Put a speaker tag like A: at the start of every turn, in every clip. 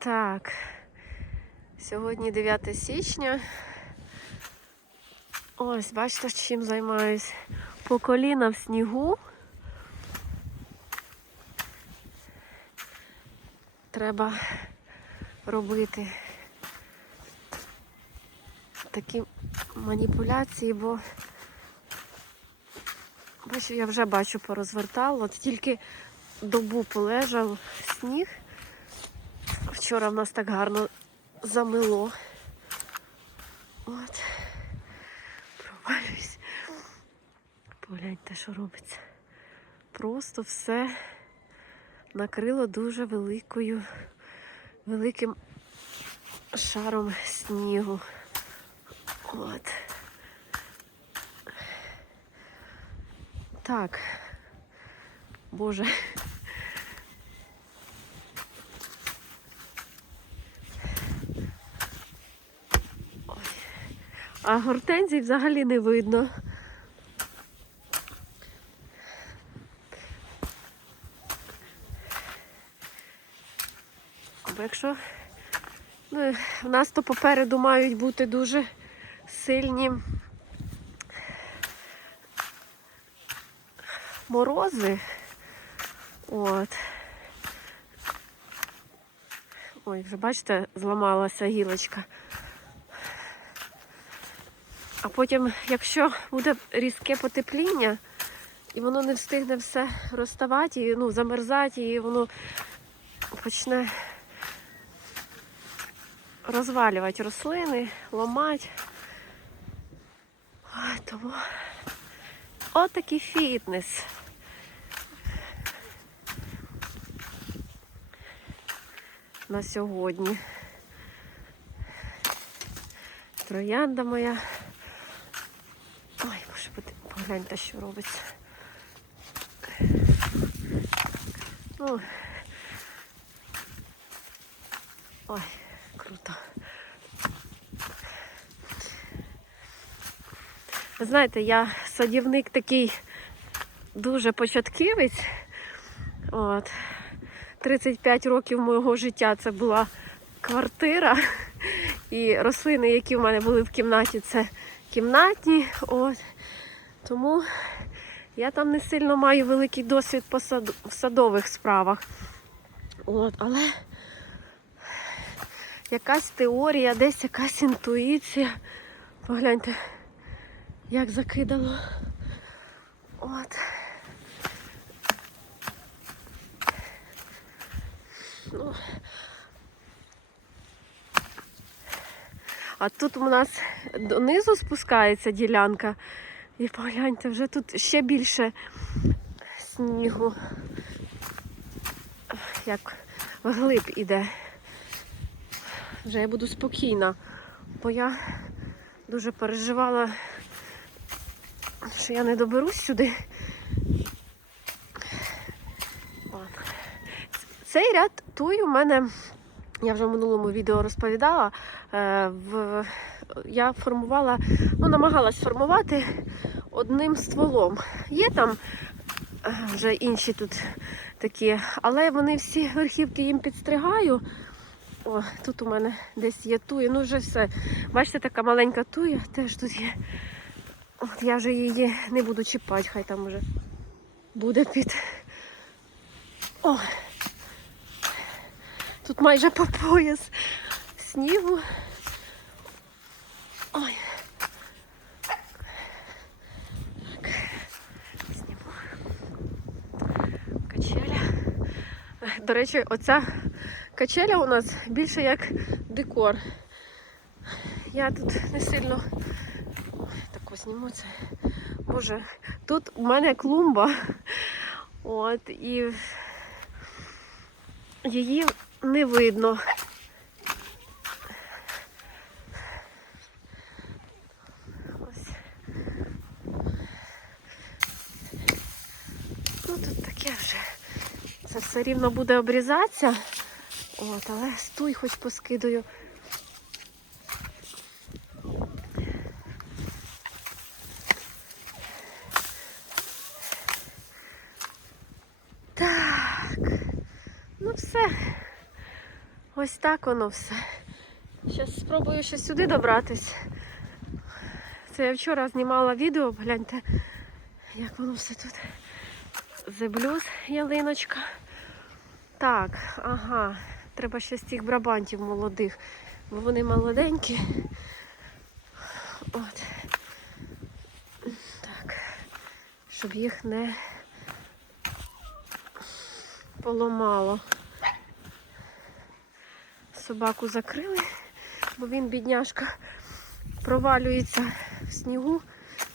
A: Так, сьогодні 9 січня. Ось, бачите, чим займаюсь. По коліна в снігу. Треба робити такі маніпуляції, бо бачу, я вже бачу порозвертала. От тільки добу полежав сніг. Вчора в нас так гарно замило. От. Провалююсь. Погляньте, що робиться. Просто все накрило дуже великою, великим шаром снігу. От. Так. Боже. А гортензій взагалі не видно. Бо якщо ну, в нас то попереду мають бути дуже сильні морози. От. Ой, вже бачите, зламалася гілочка. А потім, якщо буде різке потепління, і воно не встигне все розставати, і, ну, замерзати, і воно почне розвалювати рослини, ламати. Ой, Тому отакий фітнес. На сьогодні. Троянда моя. Ой, боже, поди- погляньте, що робиться. Ну. Ой, круто. Ви знаєте, я садівник такий дуже початківець. От. 35 років мого життя це була квартира. І рослини, які в мене були в кімнаті, це кімнатні. От. Тому я там не сильно маю великий досвід по сад... в садових справах. От, але якась теорія, десь якась інтуїція. Погляньте, як закидало. От. А тут у нас донизу спускається ділянка. І погляньте, вже тут ще більше снігу. Як вглиб іде. Вже я буду спокійна, бо я дуже переживала, що я не доберусь сюди. Цей ряд туй у мене, я вже в минулому відео розповідала, е, я формувала, ну, намагалась формувати одним стволом. Є там е, вже інші тут такі, але вони всі верхівки їм підстригаю. О, тут у мене десь є туя. Ну вже все. Бачите, така маленька туя теж тут є. От я вже її не буду чіпати, хай там уже буде під. О! Тут майже по пояс снігу. Ой. Так. Зніму. Качеля. До речі, оця качеля у нас більше як декор. Я тут не сильно. Так ось зніму це. Боже, тут у мене клумба. От, і її не видно. Ось. Ну тут таке вже. Це все рівно буде обрізатися. От, але стуй хоч поскидаю. Так. Ну все. Ось так воно все. Зараз спробую ще сюди добратись. Це я вчора знімала відео, гляньте, як воно все тут. Blues ялиночка. Так, ага. Треба ще з цих брабантів молодих, бо вони молоденькі. От. Так. Щоб їх не поламало. Собаку закрили, бо він, бідняшка, провалюється в снігу,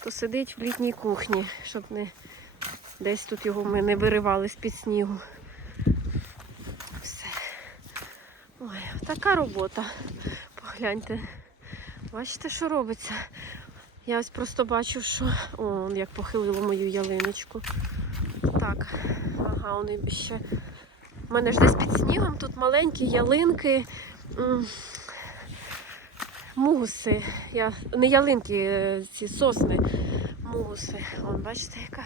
A: то сидить в літній кухні, щоб не десь тут його ми не виривали з-під снігу. Все. Ой, така робота. Погляньте. Бачите, що робиться? Я ось просто бачу, що. О, як похилило мою ялиночку. Так, ага, вони ще. У мене ж десь під снігом тут маленькі ялинки. м, Муси. Я... Не ялинки, е, ці сосни. Муси. Вон, бачите, яка.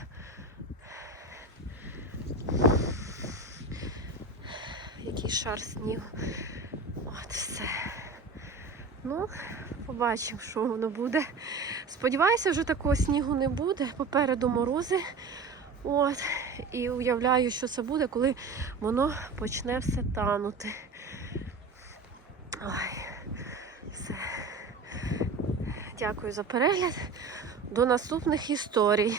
A: Який шар снігу. От все. Ну, побачимо, що воно буде. Сподіваюся, вже такого снігу не буде. Попереду морози. От. І уявляю, що це буде, коли воно почне все танути. Ой, все. Дякую за перегляд. До наступних історій.